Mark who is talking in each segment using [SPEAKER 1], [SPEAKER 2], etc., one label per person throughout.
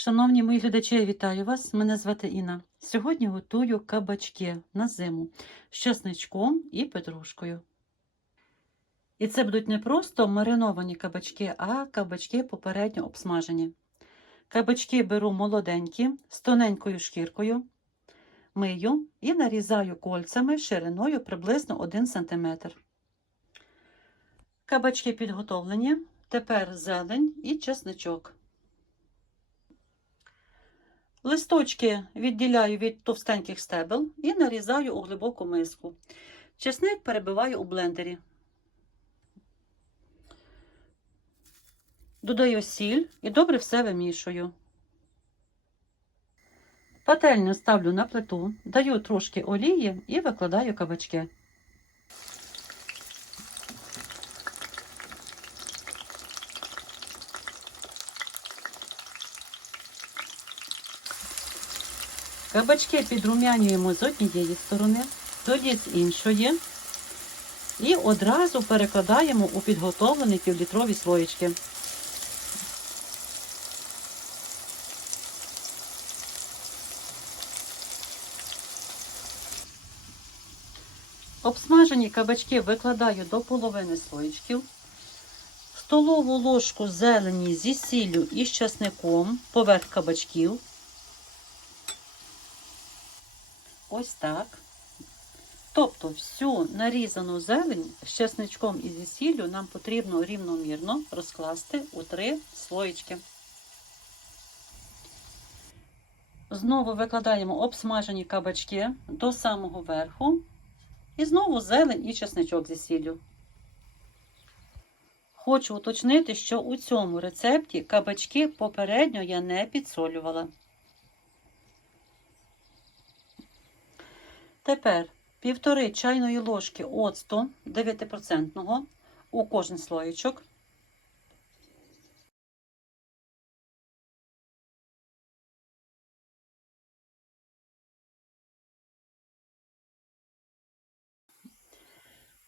[SPEAKER 1] Шановні мої глядачі, я вітаю вас. Мене звати Інна. Сьогодні готую кабачки на зиму з чесничком і петрушкою. І це будуть не просто мариновані кабачки, а кабачки попередньо обсмажені. Кабачки беру молоденькі з тоненькою шкіркою, мию і нарізаю кольцями шириною приблизно 1 см. Кабачки підготовлені. Тепер зелень і чесничок. Листочки відділяю від товстеньких стебел і нарізаю у глибоку миску. Чесник перебиваю у блендері. Додаю сіль і добре все вимішую. Пательню ставлю на плиту, даю трошки олії і викладаю кабачки. Кабачки підрумянюємо з однієї сторони, тоді з іншої. І одразу перекладаємо у підготовлені півлітрові слоєчки. Обсмажені кабачки викладаю до половини слоєчків. Столову ложку зелені зі сіллю і з часником поверх кабачків. Ось так. Тобто всю нарізану зелень з чесничком і зі сіллю нам потрібно рівномірно розкласти у три слоєчки. Знову викладаємо обсмажені кабачки до самого верху. І знову зелень і чесничок зі сіллю. Хочу уточнити, що у цьому рецепті кабачки попередньо я не підсолювала. Тепер півтори чайної ложки оцту 9% у кожен слоєчок.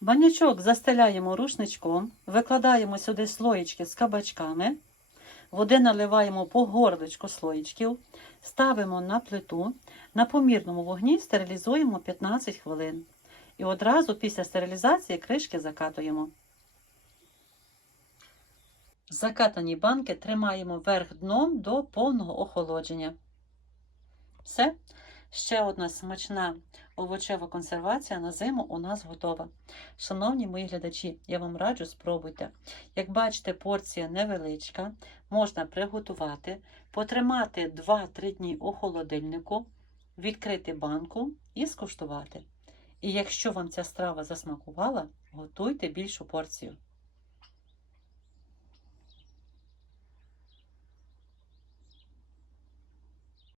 [SPEAKER 1] Банячок застеляємо рушничком, викладаємо сюди слоєчки з кабачками, води наливаємо по горличку слоєчків, ставимо на плиту, на помірному вогні стерилізуємо 15 хвилин. І одразу після стерилізації кришки закатуємо. Закатані банки тримаємо вверх дном до повного охолодження. Все. Ще одна смачна овочева консервація на зиму у нас готова. Шановні мої глядачі, я вам раджу спробуйте. Як бачите, порція невеличка, можна приготувати, потримати 2-3 дні у холодильнику, відкрити банку і скуштувати. І якщо вам ця страва засмакувала, готуйте більшу порцію.